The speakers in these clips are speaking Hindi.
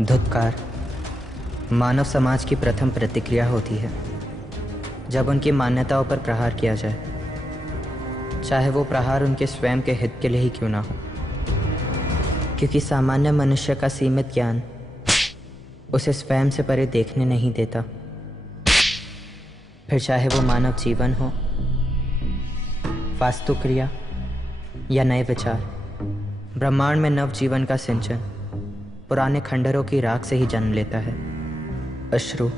धुत्कार मानव समाज की प्रथम प्रतिक्रिया होती है जब उनकी मान्यताओं पर प्रहार किया जाए, चाहे वो प्रहार उनके स्वयं के हित के लिए ही क्यों ना हो, क्योंकि सामान्य मनुष्य का सीमित ज्ञान उसे स्वयं से परे देखने नहीं देता। फिर चाहे वो मानव जीवन हो, वास्तुक्रिया या नए विचार, ब्रह्मांड में नव जीवन का सिंचन पुराने खंडहरों की राख से ही जन्म लेता है। अश्रु,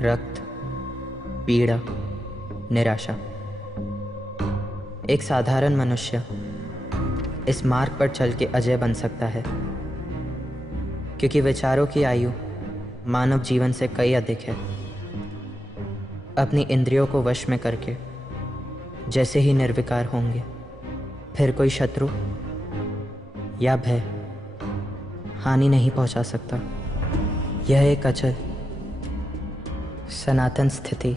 रक्त, पीड़ा, निराशा। एक साधारण मनुष्य इस मार्ग पर चल के अजय बन सकता है, क्योंकि विचारों की आयु मानव जीवन से कई अधिक है। अपनी इंद्रियों को वश में करके जैसे ही निर्विकार होंगे, फिर कोई शत्रु या भय हानि नहीं पहुंचा सकता। यह एक अचल सनातन स्थिति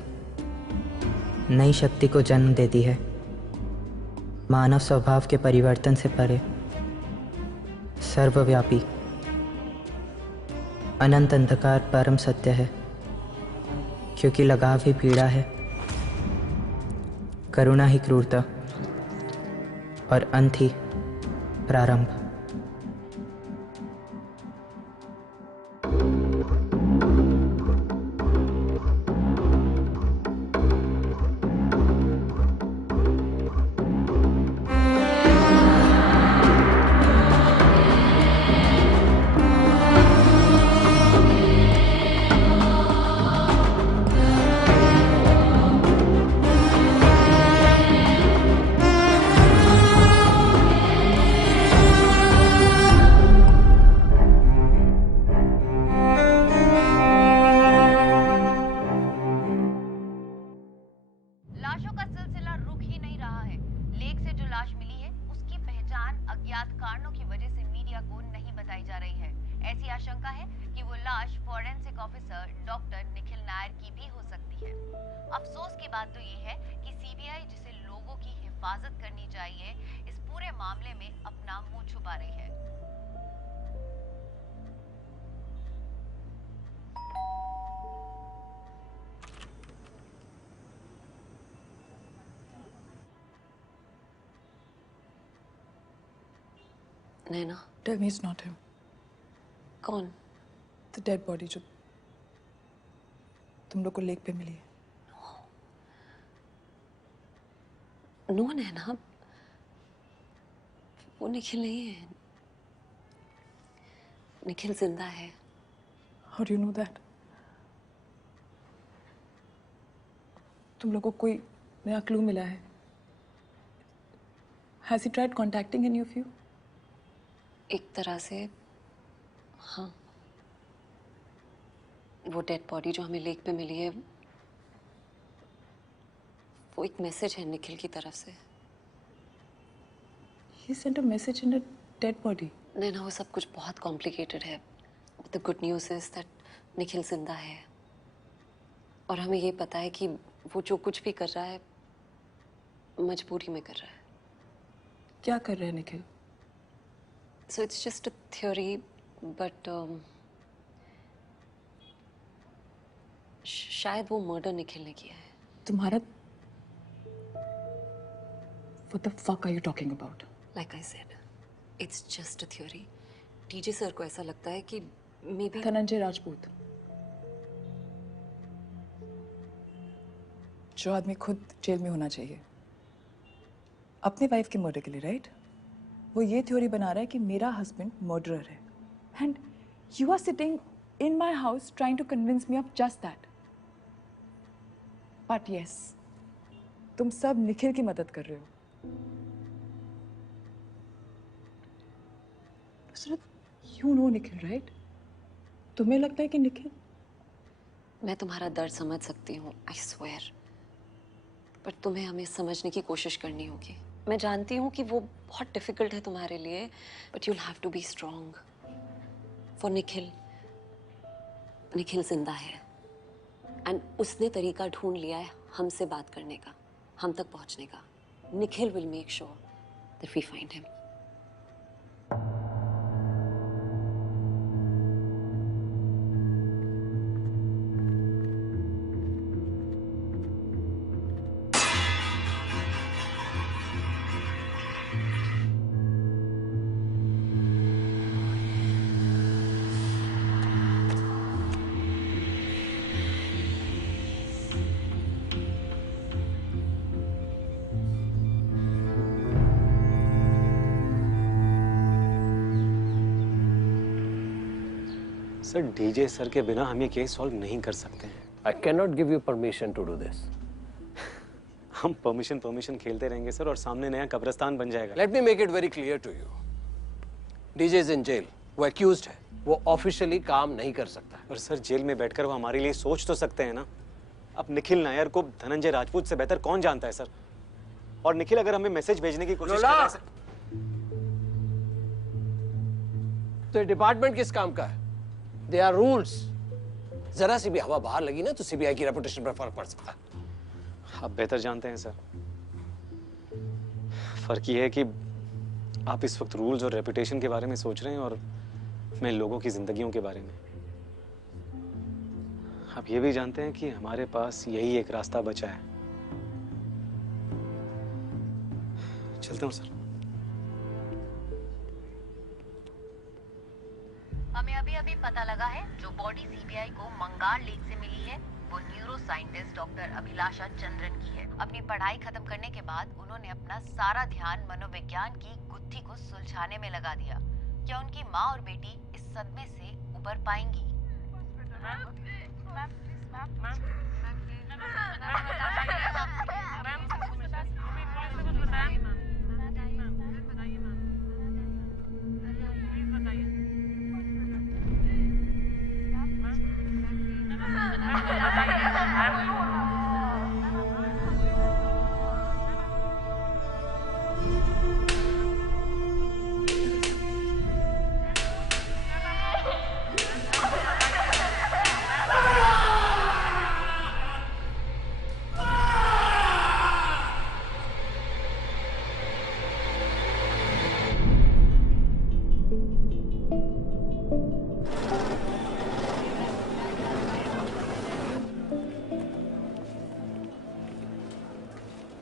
नई शक्ति को जन्म देती है। मानव स्वभाव के परिवर्तन से परे सर्वव्यापी अनंत अंधकार परम सत्य है, क्योंकि लगाव ही पीड़ा है, करुणा ही क्रूरता और अंत ही प्रारंभ। लाशों का सिलसिला रुक ही नहीं रहा है। लेक से जो लाश मिली है उसकी पहचान अज्ञात कारणों की वजह से मीडिया को नहीं बताई जा रही है। ऐसी आशंका है कि वो लाश forensic officer doctor Nikhil Nair की भी हो सकती है। अफसोस की बात तो ये है कि सीबीआई, जिसे लोगों की हिफाजत करनी चाहिए, इस पूरे मामले में अपना मुंह छुपा रही है। नैना, Tell me it's not him. कौन? The dead body जो तुम लोग को लेक पे मिली है। नो नैना, वो निखिल नहीं है। निखिल जिंदा है। How do you know that? तुम लोगों को कोई नया क्लू मिला है? Has he tried contacting any of you? एक तरह से हाँ। वो डेड बॉडी जो हमें लेक पे मिली है, वो एक मैसेज है निखिल की तरफ से। He sent a message in a dead body. नैना, वो सब कुछ बहुत कॉम्प्लिकेटेड है। The good news is that Nikhil जिंदा है और हमें ये पता है कि वो जो कुछ भी कर रहा है मजबूरी में कर रहा है। क्या कर रहे हैं Nikhil? So it's just a theory, but शायद वो मर्डर निखिल ने किया है। तुम्हारा What the fuck are you talking about? Like I said, it's just a theory. TJ sir को ऐसा लगता है कि maybe धनंजय राजपूत, जो आदमी खुद जेल में होना चाहिए अपने वाइफ के मर्डर के लिए, राइट? वो ये थ्योरी बना रहा है कि मेरा हस्बैंड मर्डरर है, and you are sitting in my house trying to convince me of just that. But yes, तुम सब निखिल की मदद कर रहे हो। You know Nikhil, right? तुम्हें लगता है कि निखिल? मैं तुम्हारा दर्द समझ सकती हूँ, I swear, पर तुम्हें हमें समझने की कोशिश करनी होगी। मैं जानती हूँ कि वो बहुत डिफिकल्ट है तुम्हारे लिए, but you'll have to be strong for Nikhil. Nikhil जिंदा है एंड उसने तरीका ढूंढ लिया है हमसे बात करने का, हम तक पहुंचने का। Nikhil will make sure that we find him. Sir DJ sir के बिना हम ये केस सॉल्व नहीं कर सकते हैं। I cannot give you permission to do this. हम परमिशन खेलते रहेंगे सर और सामने नया कब्रिस्तान बन जाएगा। Let me make it very clear to you. DJ is in jail. वो accused है। वो ऑफिशियली काम नहीं कर सकता। और सर जेल में बैठकर वो हमारे लिए सोच तो सकते हैं ना। अब निखिल नायर को धनंजय राजपूत से बेहतर कौन जानता है सर? और निखिल अगर हमें मैसेज भेजने की कोशिश कर रहा है तो डिपार्टमेंट किस काम का है? They are rules. जरा सी भी हवा बाहर लगी ना तो सीबीआई की रेपुटेशन पर फर्क पड़ सकता है। आप बेहतर जानते हैं सर। फर्क ये है कि आप इस वक्त रूल्स और रेपुटेशन के बारे में सोच रहे हैं और मैं लोगों की जिंदगियों के बारे में। आप ये भी जानते हैं कि हमारे पास यही एक रास्ता बचा है। चलता हूँ सर। हमें अभी अभी पता लगा है जो बॉडी सीबीआई को मंगार लेक से मिली है वो न्यूरो साइंटिस्ट डॉक्टर अभिलाषा चंद्रन की है। अपनी पढ़ाई खत्म करने के बाद उन्होंने अपना सारा ध्यान मनोविज्ञान की गुत्थी को सुलझाने में लगा दिया। क्या उनकी माँ और बेटी इस सदमे से उबर पाएंगी?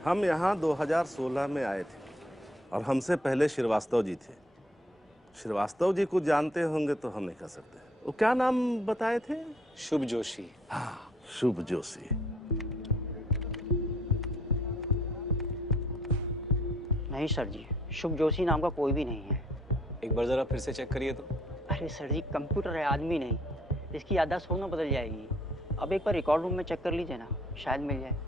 हम यहाँ 2016 में आए थे और हमसे पहले श्रीवास्तव जी थे। श्रीवास्तव जी को जानते होंगे तो हम नहीं कह सकते। वो क्या नाम बताए थे? शुभ जोशी। हाँ, शुभ जोशी। नहीं सर जी, शुभ जोशी नाम का कोई भी नहीं है। एक बार जरा फिर से चेक करिए तो। अरे सर जी, कंप्यूटर है, आदमी नहीं। इसकी याददाश्त थोड़ा ना बदल जाएगी। अब एक बार रिकॉर्ड रूम में चेक कर लीजिए ना, शायद मिल जाए।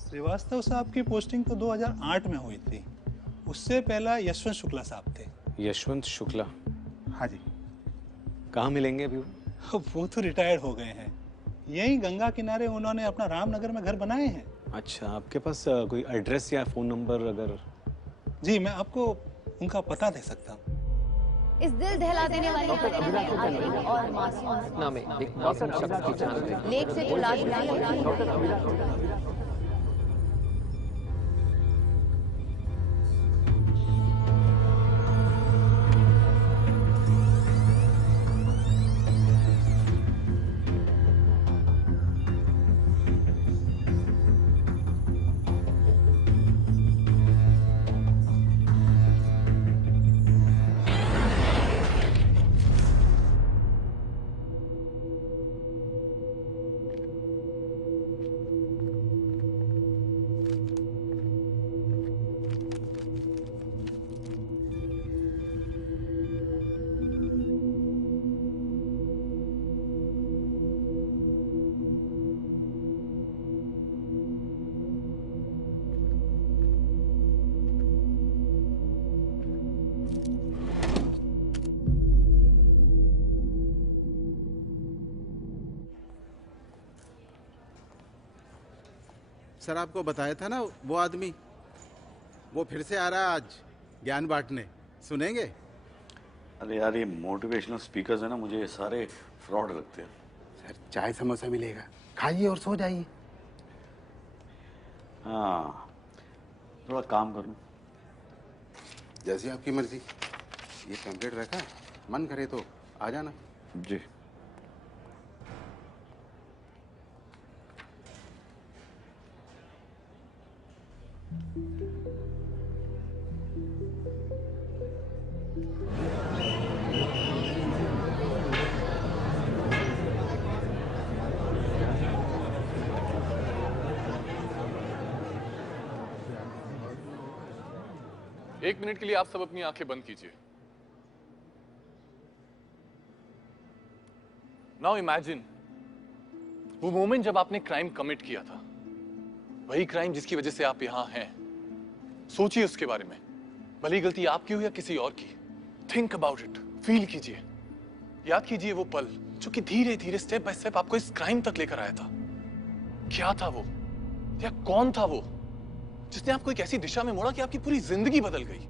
श्रीवास्तव साहब की पोस्टिंग तो 2008 में हुई थी। उससे पहला यशवंत शुक्ला साहब थे। यशवंत शुक्ला? हाँ जी। कहाँ मिलेंगे अभी वो तो रिटायर्ड हो गए हैं। यही गंगा किनारे उन्होंने अपना रामनगर में घर बनाए हैं। अच्छा, आपके पास कोई एड्रेस या फोन नंबर अगर? जी, मैं आपको उनका पता दे सकता हूँ। इस दिल दहला देने वाली और मासूम में एक मासूम शख्स की जान गई। लेक से जो लाश मिली सर आपको बताया था ना वो आदमी, वो फिर से आ रहा है आज ज्ञान बांटने, सुनेंगे? अरे यार ये मोटिवेशनल स्पीकर्स है ना, मुझे सारे फ्रॉड लगते हैं। सर चाय समोसा मिलेगा, खाइए और सो जाइए। हाँ, थोड़ा काम करूँ। जैसी आपकी मर्जी। ये पैम्पलेट रखा है, मन करे तो आ जाना। जी। एक मिनट के लिए आप सब अपनी आंखें बंद कीजिए। नाउ इमेजिन वो मोमेंट जब आपने क्राइम कमिट किया था, वही क्राइम जिसकी वजह से आप यहाँ हैं। सोचिए उसके बारे में, भले ही गलती आपकी हो या किसी और की। थिंक अबाउट इट, फील कीजिए, याद कीजिए वो पल जो कि धीरे धीरे स्टेप बाय स्टेप आपको इस क्राइम तक लेकर आया था। क्या था वो, या कौन था वो जिसने आपको एक ऐसी दिशा में मोड़ा कि आपकी पूरी जिंदगी बदल गई?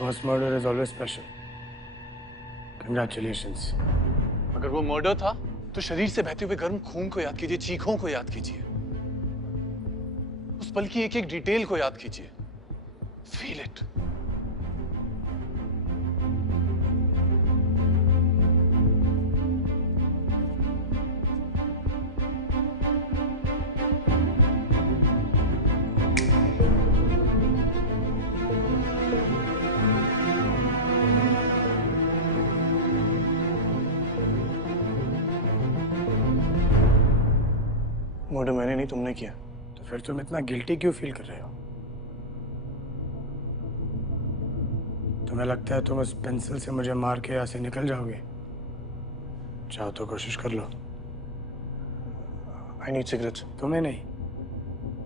First murder is always special. Congratulations. अगर वो मर्डर था तो शरीर से बहते हुए गर्म खून को याद कीजिए, चीखों को याद कीजिए, उस पल की एक एक डिटेल को याद कीजिए। Feel it. मर्डर मैंने नहीं, तुमने किया। तो फिर तुम इतना गिल्टी क्यों फील कर रहे हो? तुम्हें लगता है तुम उस पेंसिल से मुझे मार के यहाँ से निकल जाओगे? चाहो तो कोशिश कर लो। I need cigarettes. तुम्हें नहीं,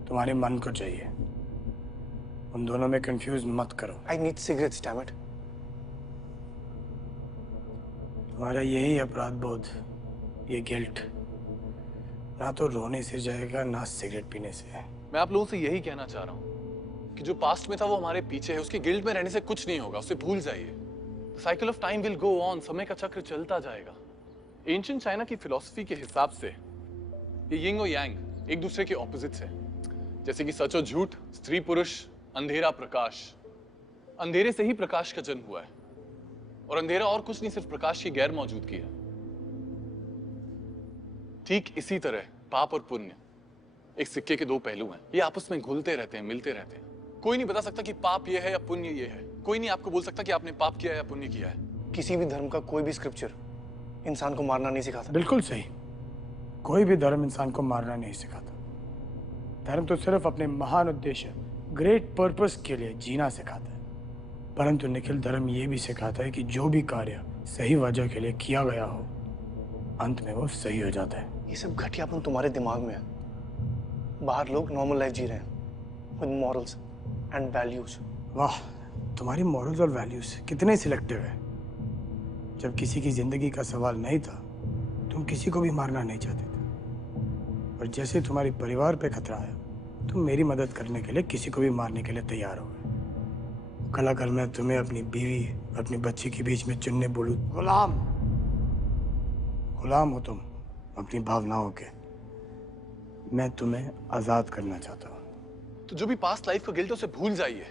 तुम्हारे मन को चाहिए। उन दोनों में कंफ्यूज मत करो। I need cigarettes, damn it. तुम्हारा यही अपराध बोध, ये गिल्ट, ना तो रोने से जाएगा ना सिगरेट पीने से। मैं आप लोगों से यही कहना चाह रहा हूँ कि जो पास्ट में था वो हमारे पीछे है। उसके गिल्ट में रहने से कुछ नहीं होगा, उसे भूल जाइए। Cycle of time will go on, समय का चक्र चलता जाएगा। एंशिएंट चाइना की फिलॉसफी के हिसाब से ये यिंग और यांग एक दूसरे के ऑपोजिट्स हैं। जैसे कि सच और झूठ, स्त्री पुरुष, अंधेरा प्रकाश। अंधेरे से ही प्रकाश का जन्म हुआ है, और अंधेरा और कुछ नहीं, सिर्फ प्रकाश की गैर मौजूदगी है। ठीक इसी तरह पाप और पुण्य एक सिक्के के दो पहलू हैं। ये आपस में घुलते रहते हैं, मिलते रहते हैं। कोई नहीं बता सकता कि पाप ये है या पुण्य ये है। कोई नहीं आपको बोल सकता कि आपने पाप किया या पुण्य किया है। किसी भी धर्म का कोई भी स्क्रिप्चर इंसान को मारना नहीं सिखाता। बिल्कुल सही, कोई भी धर्म इंसान को मारना नहीं सिखाता। धर्म तो सिर्फ अपने महान उद्देश्य, ग्रेट पर्पस के लिए जीना सिखाता है। परंतु निखिल, धर्म ये भी सिखाता है कि जो भी कार्य सही वजह के लिए किया गया हो, अंत में वो सही हो जाता है। ये सब घटियापन तुम्हारे दिमाग में है। बाहर लोग नॉर्मल लाइफ जी रहे हैं विद मॉरल्स एंड वैल्यूज। वाह, तुम्हारी मॉरल्स और वैल्यूज कितने सिलेक्टिव है। जब किसी की जिंदगी का सवाल नहीं था, तुम किसी को भी मारना नहीं चाहते थे। और जैसे तुम्हारे परिवार पे खतरा आया, तुम मेरी मदद करने के लिए किसी को भी मारने के लिए तैयार हो गए। कल अगर मैं तुम्हें अपनी बीवी, अपनी बच्ची के बीच में चुनने बोलूं, गुलाम हो तुम अपनी भावनाओं के। मैं तुम्हें आजाद करना चाहता हूँ। तो जो भी पास्ट लाइफ का गिल्ट है उसे भूल जाइए,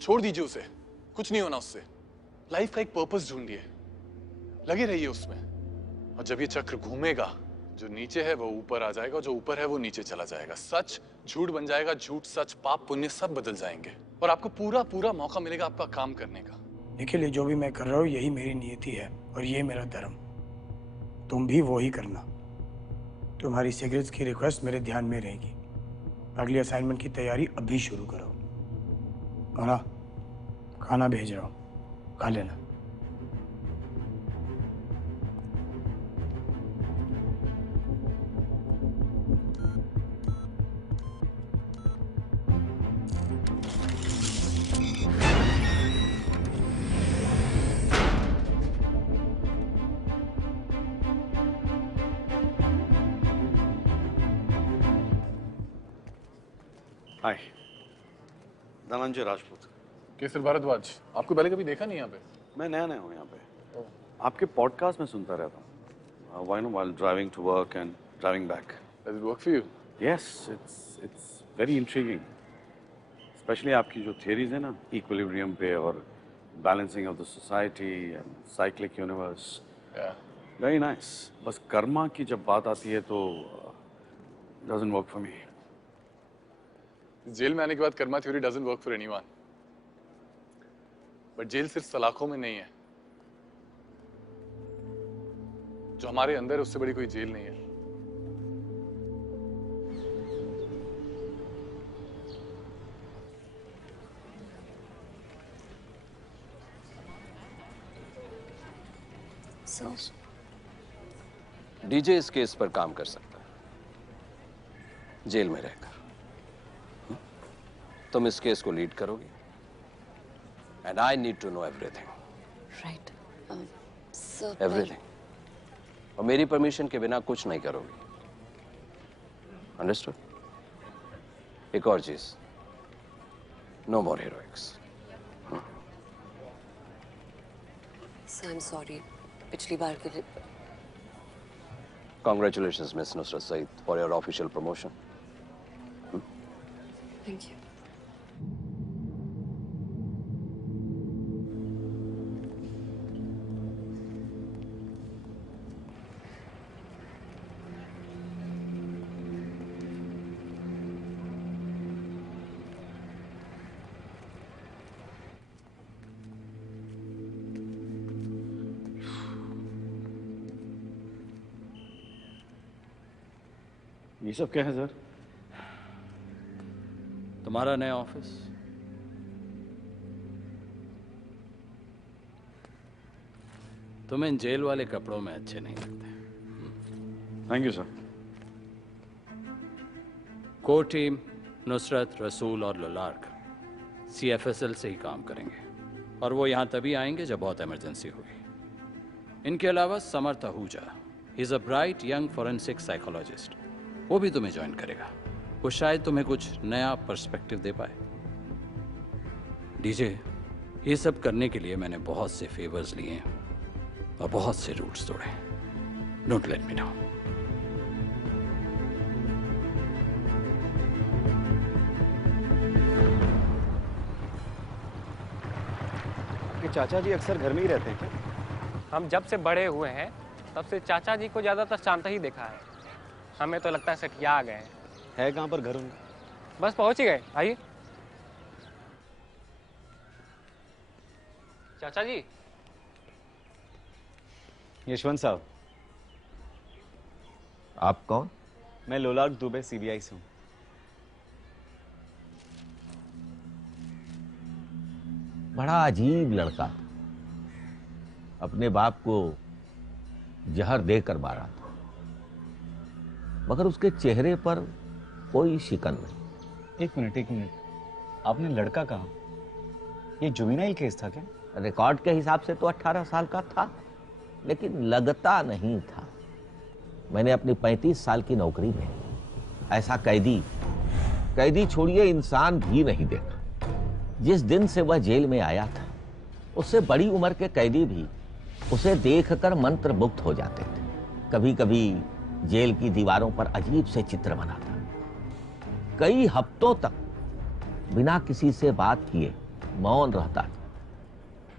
छोड़ दीजिए उसे। कुछ नहीं होना उससे। लाइफ का एक पर्पस ढूंढिए, लगे रहिए उसमें। और जब ये चक्र घूमेगा, जो नीचे है वो ऊपर आ जाएगा, जो ऊपर है वो नीचे चला जाएगा। सच झूठ बन जाएगा, झूठ सच, पाप पुण्य सब बदल जाएंगे, और आपको पूरा पूरा मौका मिलेगा आपका काम करने का। निखिल, जो भी मैं कर रहा हूँ यही मेरी नियति है और ये मेरा धर्म। तुम भी वो ही करना। तुम्हारी सिगरेट्स की रिक्वेस्ट मेरे ध्यान में रहेगी। अगली असाइनमेंट की तैयारी अभी शुरू करो। और हाँ, खाना भेज रहा हूँ, खा लेना। हाय, धनंजय राजपूत। केसर भारद्वाज, आपको पहले कभी देखा नहीं यहाँ पे? मैं नया हूँ यहाँ पे। आपके पॉडकास्ट में सुनता रहता हूँ। Why no while driving to work and driving back. Does it work for you? Yes, it's very intriguing. Specially आपकी जो थियरीज है ना, इक्विलिब्रियम पे और balancing of the society and cyclic universe. Yeah. Very nice. बस कर्मा की जब बात आती है तो doesn't work for me. Jail में आने के बाद karma theory doesn't work for anyone. But jail सिर्फ सलाखों में नहीं है। जो हमारे अंदर है उससे बड़ी कोई जेल नहीं है। डीजे इस केस पर काम कर सकता है जेल में रहकर। तुम इस केस को लीड करोगी and I need to know everything. Right sir. Everything. और मेरी परमिशन के बिना कुछ नहीं करोगी। अंडरस्टूड? एक और चीज, no more heroics. Sir I am sorry, पिछली बार के लिए। Congratulations, Miss Nusrat Saeed, for your official promotion. Thank you. ये सब क्या है सर? तुम्हारा नया ऑफिस। तुम इन जेल वाले कपड़ों में अच्छे नहीं लगते। Thank you sir. Core team Nusrat, रसूल और लुलार्क CFSL से ही काम करेंगे और वो यहाँ तभी आएंगे जब बहुत इमरजेंसी होगी। इनके अलावा Samarth Ahuja, he is a bright young forensic psychologist, वो भी तुम्हें ज्वाइन करेगा। वो शायद तुम्हें कुछ नया पर्सपेक्टिव दे पाए। डीजे, ये सब करने के लिए मैंने बहुत से फेवर्स लिए हैं और बहुत से रूट्स तोड़े। Don't let me down. आपके चाचा जी अक्सर घर में ही रहते हैं क्या? हम जब से बड़े हुए हैं तब से चाचा जी को ज्यादातर शांत ही देखा है। हमें तो लगता है सठिया आ गए। है कहाँ पर घर उनका? बस पहुंच ही गए। आइए। चाचा जी। यशवंत साहब। आप कौन? मैं लोलार्क दुबे CBI से हूँ। बड़ा अजीब लड़का था, अपने बाप को जहर देकर मारा था, मगर उसके चेहरे पर कोई शिकन नहीं। एक मिनट, आपने लड़का कहा? ये जुवेनाइल केस था क्या? रिकॉर्ड के हिसाब से तो 18 साल का था, लेकिन लगता नहीं था। मैंने अपनी 35 साल की नौकरी में ऐसा कैदी छोड़िए इंसान भी नहीं देखा। जिस दिन से वह जेल में आया था, उससे बड़ी उम्र के कैदी भी उसे देखकर मंत्रमुग्ध हो जाते थे। कभी कभी जेल की दीवारों पर अजीब से चित्र बनाता, कई हफ्तों तक बिना किसी से बात किए मौन रहता था,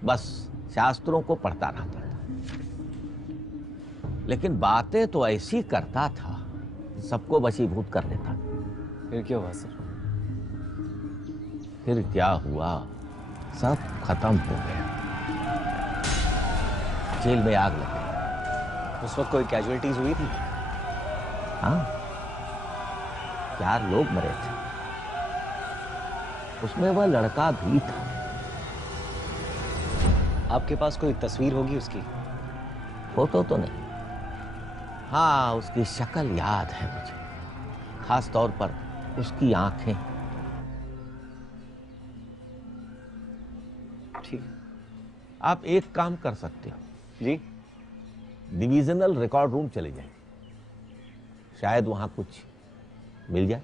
बस शास्त्रों को पढ़ता रहता था। लेकिन बातें तो ऐसी करता था, सबको वशीभूत कर लेता। फिर क्या हुआ सर? फिर क्या हुआ, सब खत्म हो गया। जेल में आग लग गई। उस वक्त कोई कैजुअलिटीज हुई थी? हाँ, 4 लोग मरे थे, उसमें वह लड़का भी था। आपके पास कोई तस्वीर होगी उसकी? फोटो तो नहीं, हाँ उसकी शक्ल याद है मुझे, खास तौर पर उसकी आंखें। ठीक, आप एक काम कर सकते हो जी, डिविजनल रिकॉर्ड रूम चले जाएं, शायद वहां कुछ मिल जाए।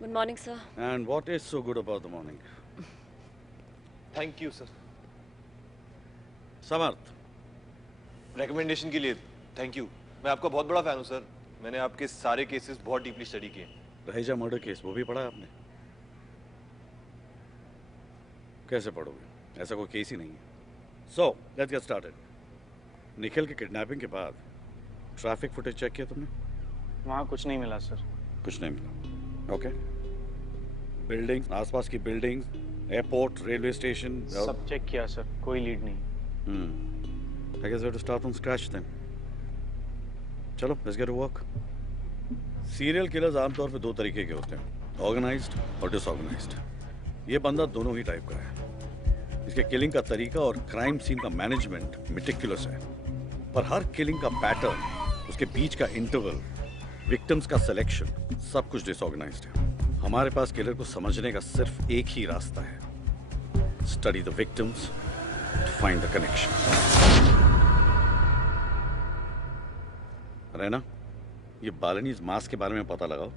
Good morning, sir. And what is so good about the morning? Thank you sir. Samarth, recommendation के लिए थैंक यू। मैं आपका बहुत बड़ा फैन हूँ सर। मैंने आपके सारे केसेस बहुत डीपली स्टडी किए। रहेजा मर्डर केस वो भी पढ़ा है आपने? कैसे पढ़ोगे, ऐसा कोई केस ही नहीं है। So let's get started. Nikhil के किडनैपिंग के बाद ट्रैफिक फुटेज चेक किया तुमने? वहाँ कुछ नहीं मिला सर। कुछ नहीं मिला, ओके। बिल्डिंग, आसपास की बिल्डिंग, एयरपोर्ट, रेलवे स्टेशन सब चेक किया सर, कोई लीड नहीं। I guess we have to start from scratch then. चलो, let's get to work. Serial killers आमतौर पे दो तरीके के होते हैं, ऑर्गेनाइज्ड और डिसऑर्गेनाइज्ड। ये बंदा दोनों ही टाइप का है। इसके किलिंग का तरीका और क्राइम सीन का मैनेजमेंट मेटिकुलस है, पर हर किलिंग का पैटर्न, उसके बीच का इंटरवल, विक्टिम्स का सिलेक्शन, सब कुछ डिसऑर्गेनाइज्ड है। हमारे पास किलर को समझने का सिर्फ एक ही रास्ता है, study the victims to find the connection. रहना, ये बालनीज मास्क के बारे में पता लगाओ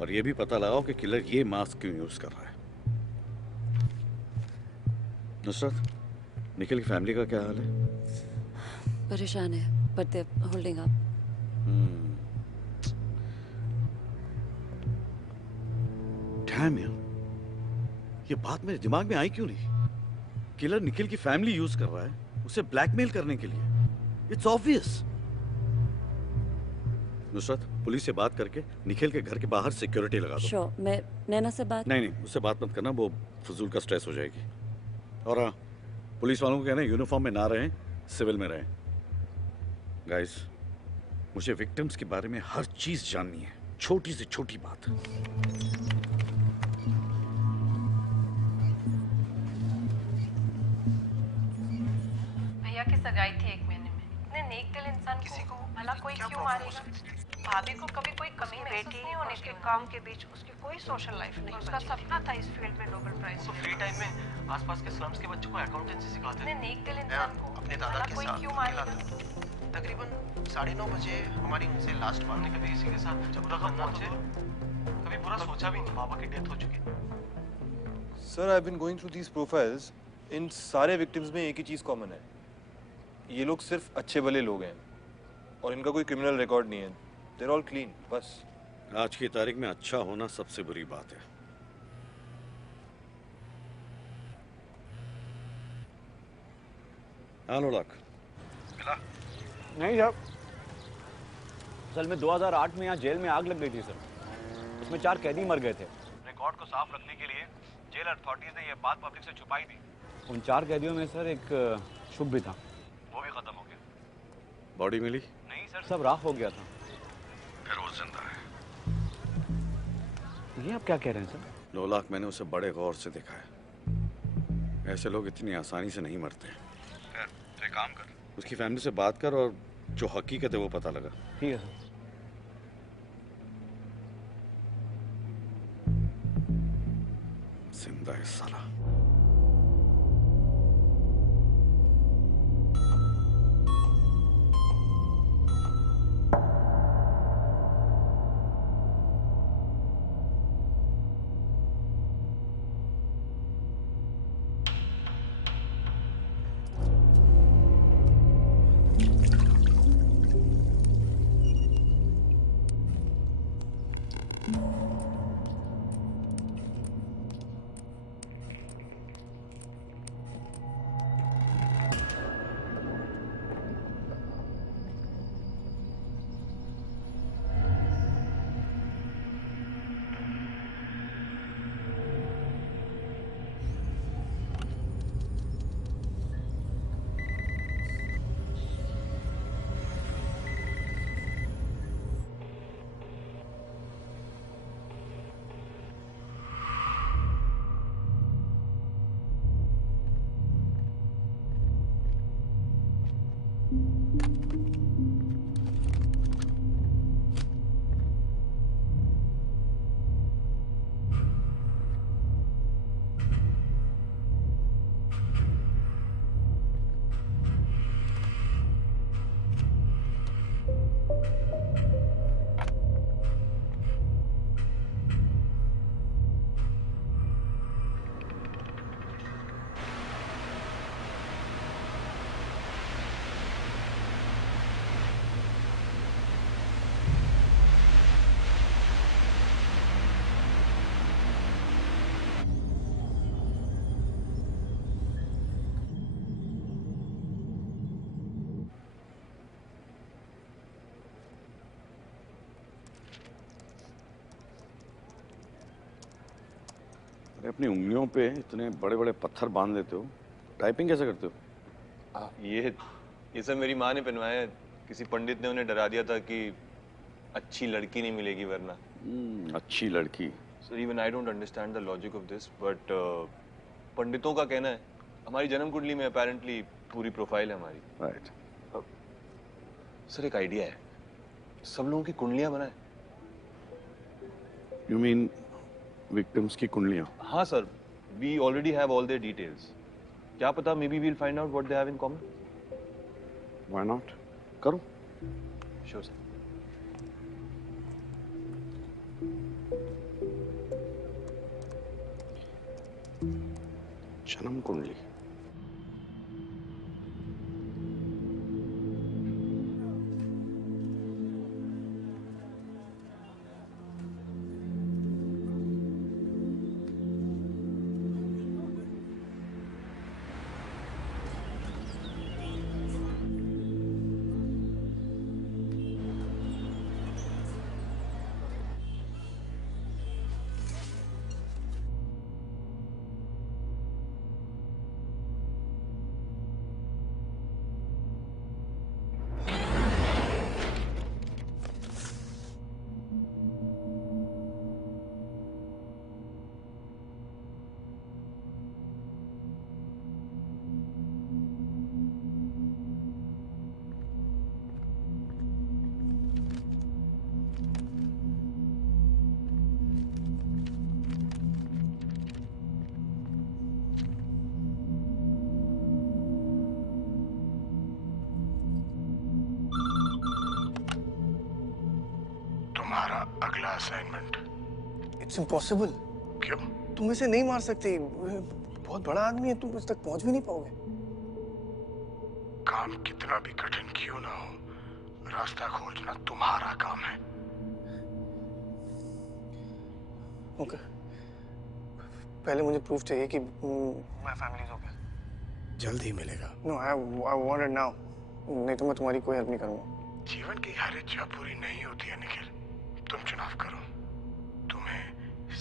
और ये भी पता लगाओ कि किलर ये मास्क क्यों यूज कर रहा है। नुसरत, निखिल की फैमिली का क्या हाल है? परेशान है, but they're holding up. Dam यार, ये बात मेरे दिमाग में आई क्यों नहीं? किलर निखिल की फैमिली यूज कर रहा है उसे ब्लैकमेल करने के लिए। It's obvious. नुसरत, पुलिस से बात करके निखिल के घर के बाहर सिक्योरिटी लगा दो। Sure, मैं नैना से बात नहीं, उससे बात मत करना, वो फजूल का स्ट्रेस हो जाएगी। और हाँ, पुलिस वालों को कहना यूनिफॉर्म में ना रहें, सिविल में रहें। गाइस, मुझे विक्टिम्स के बारे में हर चीज जाननी है, छोटी से छोटी बात। भैया की सगाई थी 1 महीने में। इतने नेक दिल इंसान किसी को भला कोई क्यों मारेगा? भाभी को कभी कोई कमी महसूस नहीं होने के काम के बीच उसकी कोई सोशल लाइफ नहीं। उसका सपना था इस फील्ड में नोबेल प्राइज। तो फ्री टाइम में आसपास के स्लम्स के बच्चों को अकाउंटेंसी सिखाते इतने नेक दिल इंसान को अपने दादा के कोई साथ क्यों मारेगा? तकरीबन 9:30 बजे हमारी उनसे लास्ट बात। कभी किसी के साथ जब रकम पहुंचे, कभी बुरा सोचा भी नहीं। पापा की डेथ हो चुकी। Sir, I have been going through these profiles. इन सारे विक्टिम्स में एक ही चीज कॉमन है, ये लोग सिर्फ अच्छे भले लोग हैं और इनका कोई क्रिमिनल रिकॉर्ड नहीं है। They're all clean, बस। आज की तारीख में अच्छा होना सबसे बुरी बात है। अनुराग मिला? नहीं सर, असल में 2008 में यहाँ जेल में आग लग गई थी सर। उसमें 4 कैदी मर गए थे। रिकॉर्ड को साफ रखने के लिए जेल अथॉरिटीज ने यह बात पब्लिक से छुपाई थी। उन 4 कैदियों में सर एक शुभ भी था। वो भी खत्म हो गया। बॉडी मिली? नहीं सर, सब राख हो गया था। फिर वो जिंदा है। ये आप क्या कह रहे हैं सर? 9 लाख मैंने उसे बड़े गौर से देखा है। ऐसे लोग इतनी आसानी से नहीं मरते। तो काम कर, उसकी फैमिली से बात कर और जो हकीकत है वो पता लगा। ठीक है सर। जिंदा है साला। अपनी उंगलियों पे इतने बड़े बड़े पत्थर बांध लेते हो, टाइपिंग कैसे करते हो? ये सब मेरी माँ ने पहनवाया है। किसी पंडित ने उन्हें डरा दिया था कि अच्छी लड़की नहीं मिलेगी वरना। अच्छी लड़की। Sir even I don't understand the logic of this, but पंडितों का कहना है हमारी जन्म कुंडली में अपेरेंटली पूरी प्रोफाइल है हमारी। राइट। सर एक आइडिया है, सब लोगों की कुंडलियां बनाए। यू मीन विक्टिम्स की कुंडलियां? हाँ sir, we already have all their details. क्या पता may be we'll find out what they have in common. Why not? करो। Sure sir. जन्म कुंडली। तुम्हारा अगला असाइनमेंट। It's impossible. क्यों? तुम इसे नहीं मार सकते, बहुत बड़ा आदमी है, तुम इस तक पहुंच भी नहीं पाओगे। काम कितना भी कठिन क्यों ना हो, रास्ता खोजना तुम्हारा काम है। ओके, पहले मुझे प्रूफ चाहिए कि माय फैमिली इज ओके। जल्द ही मिलेगा। No I want it now, नहीं तो मैं तुम्हारी कोई हेल्प नहीं करूंगा। जीवन की हर इच्छा पूरी नहीं होती है निखिल, तुम चुनाव करो। तुम्हें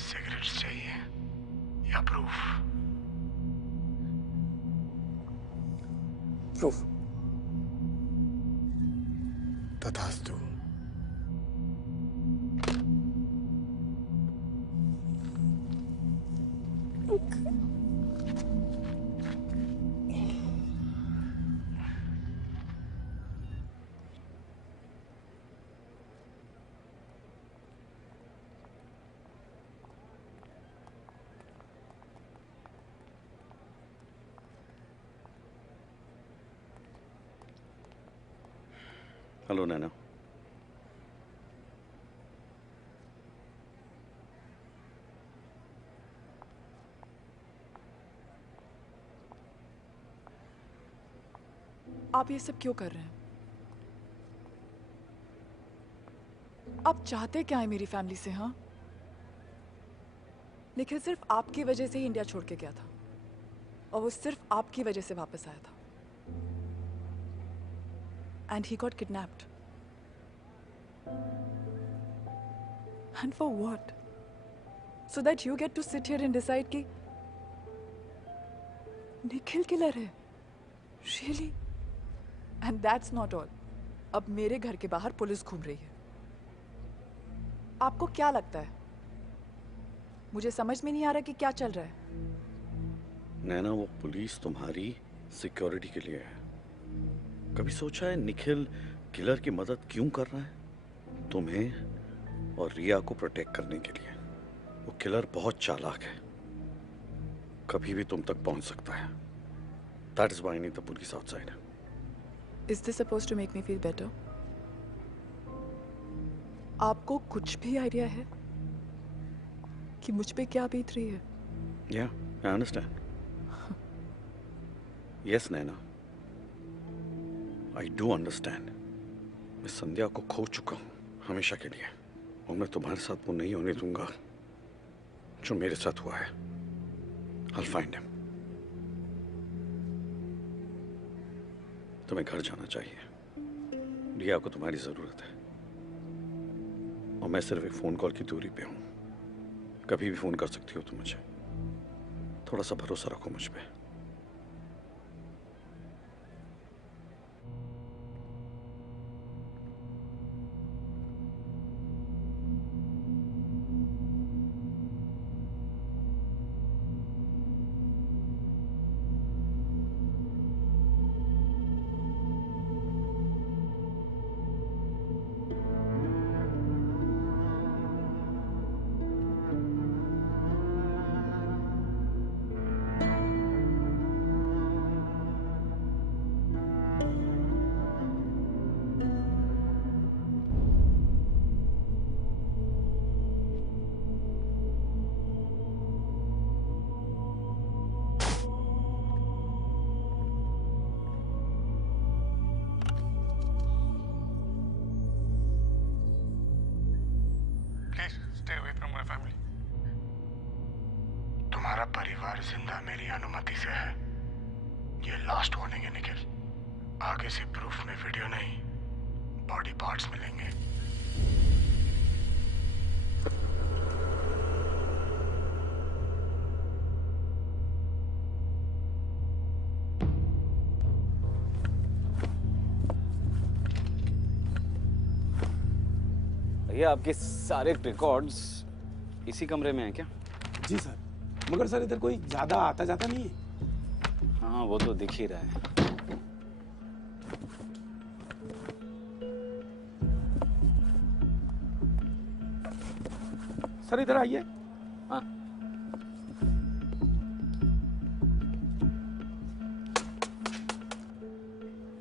सिगरेट्स चाहिए या प्रूफ? प्रूफ। तथास्तु। हेलो नैना। आप ये सब क्यों कर रहे हैं? आप चाहते क्या है मेरी फैमिली से? हाँ, निखिल सिर्फ आपकी वजह से ही इंडिया छोड़ के गया था, और वो सिर्फ आपकी वजह से वापस आया था। And he got kidnapped. And for what? So that you get to sit here and decide कि निखिल किलर है? Really? And that's not all. अब मेरे घर के बाहर पुलिस घूम रही है। आपको क्या लगता है? मुझे समझ में नहीं आ रहा कि क्या चल रहा है। नैना, वो पुलिस तुम्हारी सिक्योरिटी के लिए है। कभी सोचा है निखिल किलर की मदद क्यों कर रहा है? तुम्हें और रिया को प्रोटेक्ट करने के लिए। वो किलर बहुत चालाक है, कभी भी तुम तक पहुंच सकता है। That is why I need the police outside. Is this supposed to make me feel better? आपको कुछ भी आइडिया है कि मुझ पे क्या बीत रही है? Yeah, I understand. Yes, Naina. I do understand. मैं संध्या को खो चुका हूँ हमेशा के लिए, और मैं तुम्हारे साथ वो नहीं होने दूंगा जो मेरे साथ हुआ है। I'll find him. तुम्हें घर जाना चाहिए। रिया को तुम्हारी जरूरत है, और मैं सिर्फ एक फोन कॉल की दूरी पे हूँ। कभी भी फोन कर सकती हो तुम मुझे। थोड़ा सा भरोसा रखो मुझ पे। तुम्हारा परिवार जिंदा मेरी अनुमति से है। ये लास्ट वार्निंग है निखिल। आगे से प्रूफ में वीडियो नहीं, बॉडी पार्ट्स मिलेंगे। भैया आपके सारे रिकॉर्ड्स इसी कमरे में हैं क्या? जी सर, मगर सर इधर कोई ज्यादा आता जाता नहीं है। हाँ वो तो दिख ही रहा है। सर इधर आइए। हाँ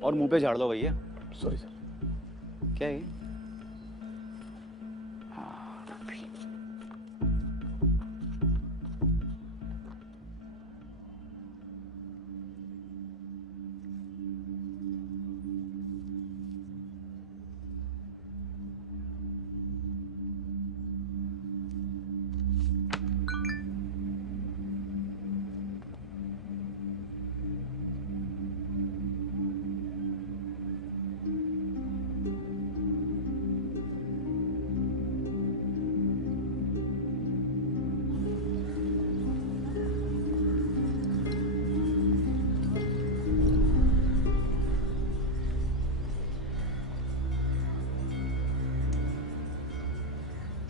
और मुंह पे झाड़ दो भैया। Sorry sir. क्या है ये?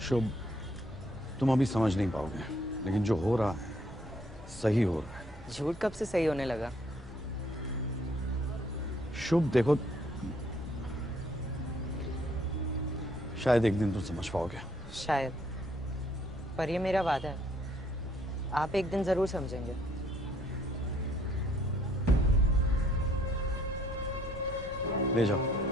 शुभ, तुम अभी समझ नहीं पाओगे, लेकिन जो हो रहा है सही हो रहा है। झूठ कब से सही होने लगा? शुभ देखो, शायद एक दिन तुम समझ पाओगे। शायद, पर ये मेरा वादा है, आप एक दिन जरूर समझेंगे। ले जाओ।